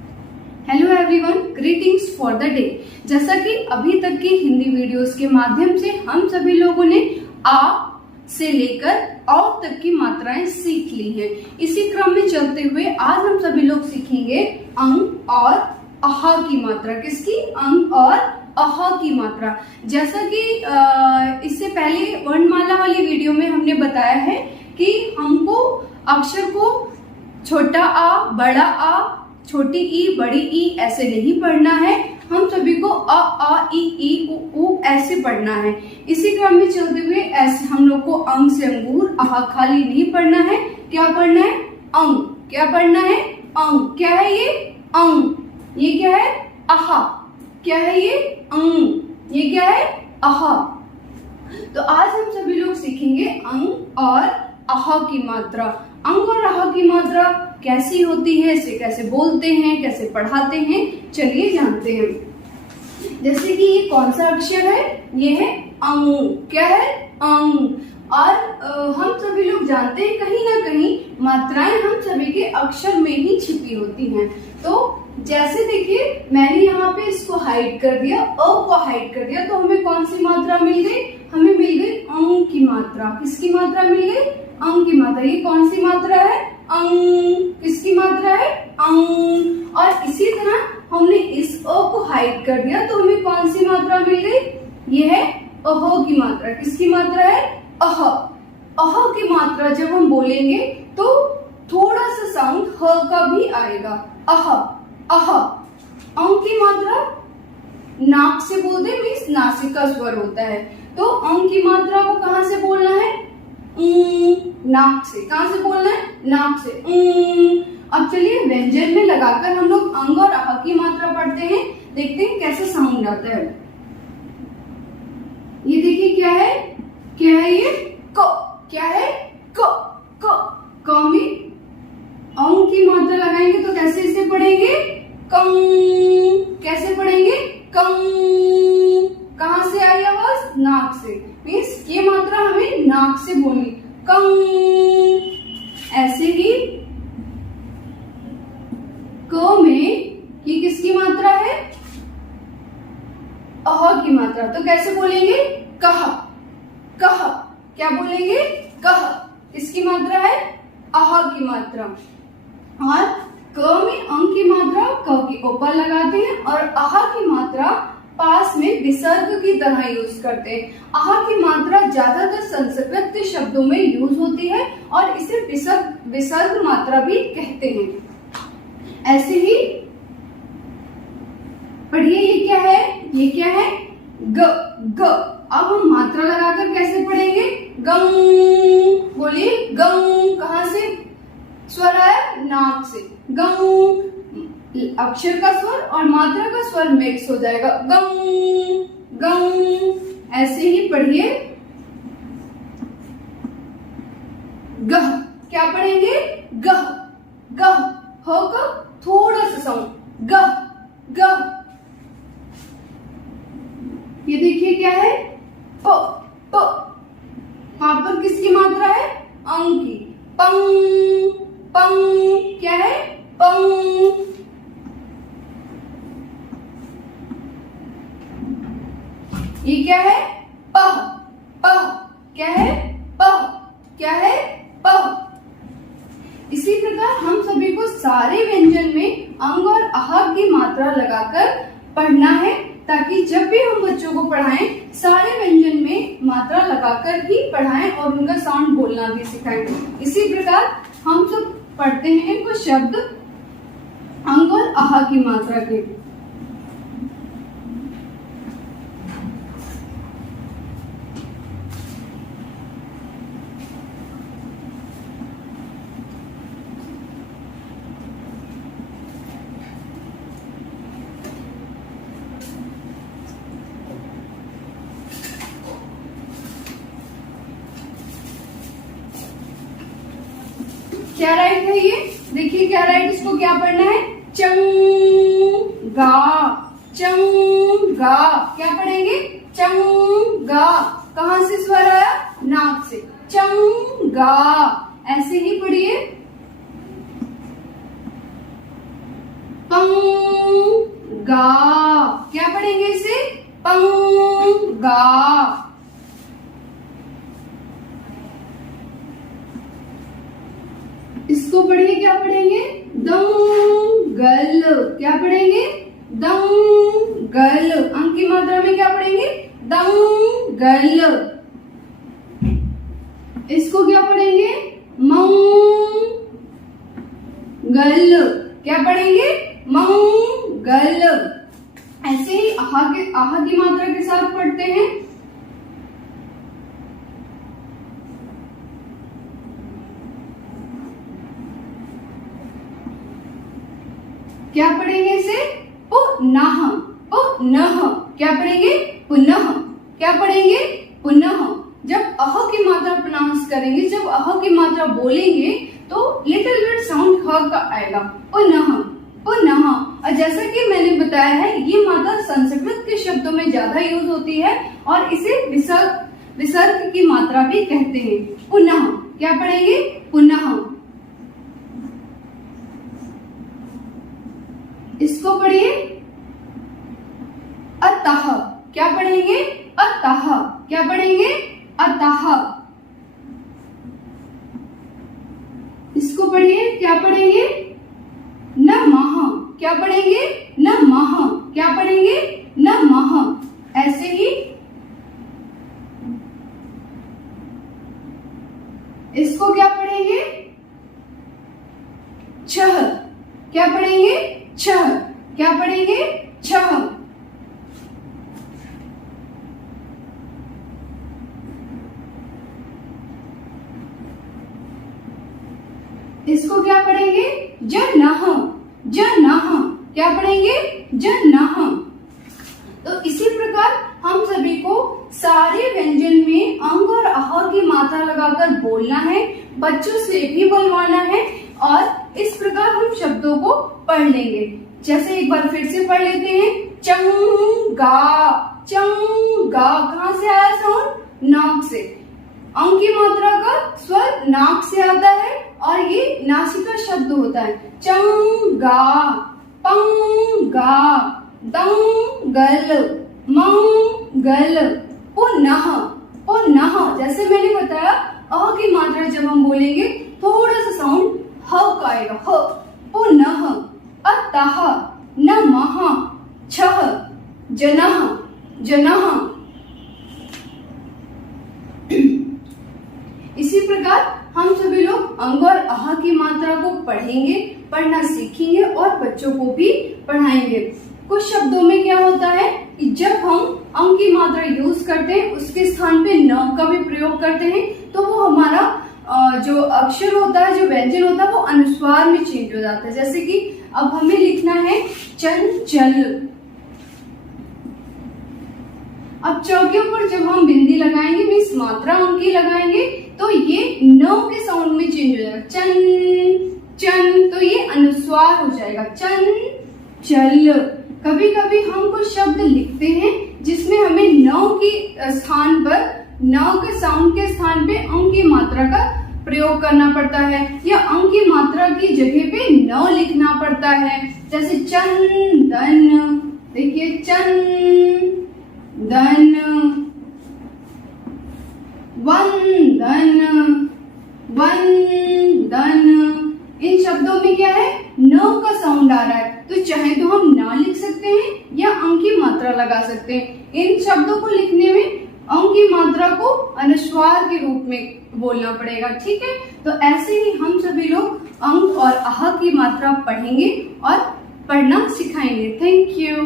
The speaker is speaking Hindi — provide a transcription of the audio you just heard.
Hello everyone, greetings for the day. जैसा कि अभी तक की हिंदी वीडियोस के माध्यम से हम सभी लोगों ने आ से लेकर औ तक की मात्राएं सीख ली हैं। इसी क्रम में चलते हुए आज हम सभी लोग सीखेंगे अंग और अहा की मात्रा। किसकी? अंग और अहा की मात्रा। जैसा कि इससे पहले वर्णमाला वाली वीडियो में हमने बताया है कि हमको अक्षर को छोटा आ, बड़ा आ, छोटी ई, बड़ी ई ऐसे नहीं पढ़ना है। हम सभी को अ, आ, ई, उ ऐसे पढ़ना है। इसी क्रम में चलते हुए ऐसे हम लोग को अंग से अंगूर, आहा खाली नहीं पढ़ना है। क्या पढ़ना है? अंग। क्या पढ़ना है? अंग। क्या है ये? अंग। ये क्या है? आहा। क्या है ये? अंग। ये क्या है? आहा। तो आज हम सभी लोग सीखेंगे अंग और आहा की मात्रा। अंग और आहा की मात्रा कैसी होती है, इसे कैसे बोलते हैं, कैसे पढ़ाते हैं, चलिए जानते हैं। जैसे कि ये कौन सा अक्षर है? ये है अंग। क्या है? अंग। और हम सभी लोग जानते हैं कहीं ना कहीं मात्राएं हम सभी के अक्षर में ही छिपी होती हैं। तो जैसे देखिए मैंने यहाँ पे इसको हाइड कर दिया, अ को हाइड कर दिया, तो हमें कौन सी मात्रा मिल गई? हमें मिल गई अंग की मात्रा। किसकी मात्रा मिल गई? अंग की मात्रा। ये कौन सी मात्रा है? अंग। किसकी मात्रा है? अंग। और इसी तरह हमने इस अ को हाइड कर दिया तो हमें कौन सी मात्रा मिल गई? ये है अह की मात्रा। किसकी मात्रा है? अह। अह की मात्रा जब हम बोलेंगे तो थोड़ा सा साउंड ह का भी आएगा। अह, अह। अंग की मात्रा नाक से बोलते हैं, मीन्स नासिक का स्वर होता है। तो अंग की मात्रा को कहाँ से बोलना है? नाक से। कहाँ से बोलना है? नाक से। अब चलिए व्यंजन में लगाकर हम लोग अंग और आह की मात्रा पढ़ते हैं। देखते हैं कैसे साउंड आता है। ये देखिए क्या है? क्या है ये? क। क्या है? क। क। क में अंग की मात्रा लगाएंगे तो कैसे इसे पढ़ेंगे? कंग। कैसे पढ़ेंगे? कंग। कहाँ से आई आवाज? नाक से। मीन्स ये मात्रा हमें नाक से बोलनी। कंग। ऐसे ही क में ये किसकी मात्रा है? अह की मात्रा। तो कैसे बोलेंगे? कह। कह। क्या बोलेंगे? कह। इसकी मात्रा है? आहा की मात्रा। और क में अंग की मात्रा क के ऊपर लगाते हैं और आहा की मात्रा पास में विसर्ग की तरह यूज करते हैं। आहा की मात्रा ज्यादातर संस्कृत के शब्दों में यूज होती है और इसे विसर्ग मात्रा भी कहते हैं। ऐसे ही पढ़िए, ये क्या है? ये क्या है? ग। ग। अब हम मात्रा लगाकर कैसे पढ़ेंगे? गंग। बोलिए गंग। कहाँ से स्वर आया? नाक से। गंग। अक्षर का स्वर और मात्रा का स्वर मिक्स हो जाएगा। गंग। गंग। ऐसे ही पढ़िए गह। क्या पढ़ेंगे? गह। गह। हो का थोड़ा सा साउंड। गह। गह। ये देखिए क्या है? प। प। वहां पर किसकी मात्रा है? अंग की। पंग। पंग। क्या है? पंग। ये क्या है? पह। पह। क्या है? पह। क्या है? पह। इसी प्रकार हम सभी को सारे व्यंजन में अंग और आहा की मात्रा लगाकर पढ़ना है ताकि जब भी हम बच्चों को पढ़ाएं सारे व्यंजन में मात्रा लगाकर ही पढ़ाएं और उनका साउंड बोलना भी सिखाएं। इसी प्रकार हम सब पढ़ते हैं कुछ शब्द अंग और आहा की मात्रा के। क्या राइट है ये? देखिए क्या राइट, इसको क्या पढ़ना है? चंगा। चंगा। क्या पढ़ेंगे? चंगा। कहाँ से स्वर आया? नाक से। चंगा। ऐसे ही पढ़िए। पंगा। क्या पढ़ेंगे इसे? पंगा। इसको पढ़िए, क्या पढ़ेंगे? दंगल। क्या पढ़ेंगे? दंगल। अंक की मात्रा में क्या पढ़ेंगे? दंगल। इसको क्या पढ़ेंगे? मंगल। क्या पढ़ेंगे? मंगल। ऐसे ही आहा की मात्रा के साथ पढ़ते हैं। क्या पढ़ेंगे इसे? पुनः। पुनः। क्या पढ़ेंगे? पुनः। क्या पढ़ेंगे? पुनः। जब अह की मात्रा प्रोनाउंस करेंगे, जब अह की मात्रा बोलेंगे तो लिटिल बिट साउंड ह का आएगा। पुनः। पुनः। और जैसा कि मैंने बताया है, ये मात्रा संस्कृत के शब्दों में ज्यादा यूज होती है और इसे विसर्ग की मात्रा भी कहते हैं। पुनः। क्या पढ़ेंगे? पुनः। इसको पढ़िए, अतः। क्या पढ़ेंगे? अतः। क्या पढ़ेंगे? अतः। इसको पढ़िए, क्या पढ़ेंगे? नमः। क्या पढ़ेंगे? नमः। क्या पढ़ेंगे? नमः। ऐसे ही इसको क्या पढ़ेंगे? छह। क्या पढ़ेंगे? छह। क्या पढ़ेंगे? छह। इसको क्या पढ़ेंगे? जनः। जनः। क्या पढ़ेंगे? जनः। तो इसी प्रकार हम सभी को सारे व्यंजन में अंग और आह की मात्रा लगाकर बोलना है, बच्चों से भी बुलवाना है और इस प्रकार हम शब्दों को पढ़ लेंगे। जैसे एक बार फिर से पढ़ लेते हैं। चंगा। चंगा। कहाँ से आया साउंड? नाक से। अंग की मात्रा का स्वर नाक से आता है और ये नासिका शब्द होता है। चंगा। पंगा। दंगल। मंगल। पुनः। पुनः। जैसे मैंने बताया, अ की मात्रा जब हम बोलेंगे थोड़ा सा साउंड ह का आएगा। ह। पुनः। अतः। नमः। छह। जनः। जनः। इसी प्रकार हम सभी लोग अंग और आह की मात्रा को पढ़ेंगे, पढ़ना सीखेंगे और बच्चों को भी पढ़ाएंगे। कुछ शब्दों में क्या होता है कि जब हम अंग की मात्रा यूज करते हैं, उसके स्थान पे न का भी प्रयोग करते हैं, तो वो हमारा जो अक्षर होता है, जो व्यंजन होता है, वो अनुस्वार में चेंज हो जाता है। जैसे कि अब हमें लिखना है चंचल। अब चौकियों पर जब हम बिंदी लगाएंगे, मीन्स मात्रा अंकी लगाएंगे, तो ये न के साउंड में चेंज हो जाएगा। चन चन, तो ये अनुस्वार हो जाएगा। चन चल। कभी कभी हम कुछ शब्द लिखते हैं जिसमें हमें न की स्थान पर, न के साउंड के स्थान पे अंक की मात्रा का प्रयोग करना पड़ता है या अंक की मात्रा की जगह पे न लिखना पड़ता है। जैसे चंदन। देखिए, चंदन। वंदन। वंदन। इन शब्दों में क्या है? न का साउंड आ रहा है, तो चाहे तो हम ना लिख सकते हैं या अंक की मात्रा लगा सकते हैं। इन शब्दों को लिखने में अंक की मात्रा को अनुस्वार के रूप में बोलना पड़ेगा। ठीक है, तो ऐसे ही हम सभी लोग अंक और आह की मात्रा पढ़ेंगे और पढ़ना सिखाएंगे। Thank you.